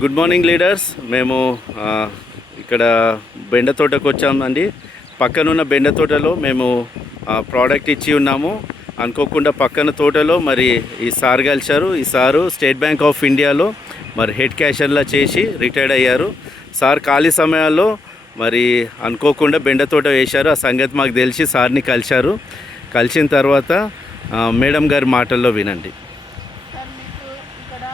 Good morning leaders. మేము ఇక్కడ బెండ తోటకు వచ్చామండి. పక్కనున్న బెండ తోటలో మేము ప్రోడక్ట్ ఇచ్చి ఉన్నాము. అనుకోకుండా పక్కన తోటలో మరి ఈ సార్ కలిశారు. ఈ సారు స్టేట్ బ్యాంక్ ఆఫ్ ఇండియాలో మరి హెడ్ క్యాషర్లా చేసి రిటైర్డ్ అయ్యారు. సార్ ఖాళీ సమయాల్లో మరి అనుకోకుండా బెండ తోట వేశారు. ఆ సంగతి మాకు తెలిసి సార్ని కలిశారు. కలిసిన తర్వాత మేడం గారి మాటల్లో వినండి. సార్ మీకు ఇక్కడ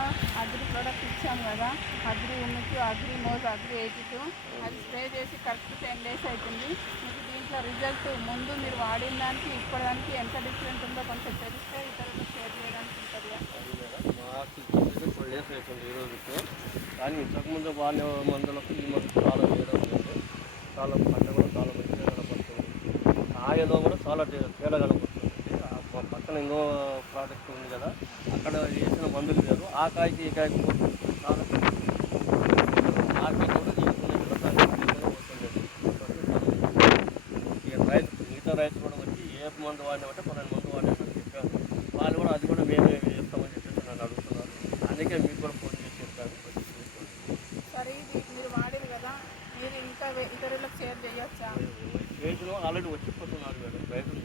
అగ్రి ప్రోడక్ట్ ఇచ్చాం కదా, అగ్రి ఉనికి, అగ్రి మోజ్, అగ్రి 82 అది స్ప్రే చేసి కరెక్ట్ 10 days అవుతుంది. మీకు దీంట్లో రిజల్ట్ ముందు మీరు వాడిన దానికి ఇప్పటిదానికి ఎంత డిఫరెంట్ ఉందో కొంచెం తెలిస్తే ఇతరులకు షేర్ చేయడానికి ఉంటుంది. మాకు 12 days అవుతుంది ఈ రోజుకి. కానీ ఇంతకుముందు వాడిన మందులకు ఈ మందు చాలా తేడా ఉంటుంది. చాలా పంట కూడా చాలా మంచిగా కనపడుతుంది. కాయలో కూడా చాలా తేడా కనపడుతుంది. మా పక్కన ఇంకో ప్రోడక్ట్ ఉంది కదా, అక్కడ వేసిన మందులు వేరు. ఆ కాయకి ఈ కాయకి చాలా మార్కెట్ కూడా రైతు మిగతా రైతులు కూడా వచ్చి ఏ మందు వాడినామంటే 12 మందు వాడినామని చెప్పారు. వాళ్ళు కూడా అది కూడా మేమే చేస్తామని చెప్పేసి నన్ను అడుగుతున్నారు. అందుకే మీకు కూడా ఫోన్ చేసి చెప్పాను. సరే, ఇది మీరు వాడారు కదా, మీరు ఇంకా ఇతరులకు షేర్ చేయొచ్చా? రైతులు ఆల్రెడీ వచ్చిపోతున్నారు మేడం. రైతులు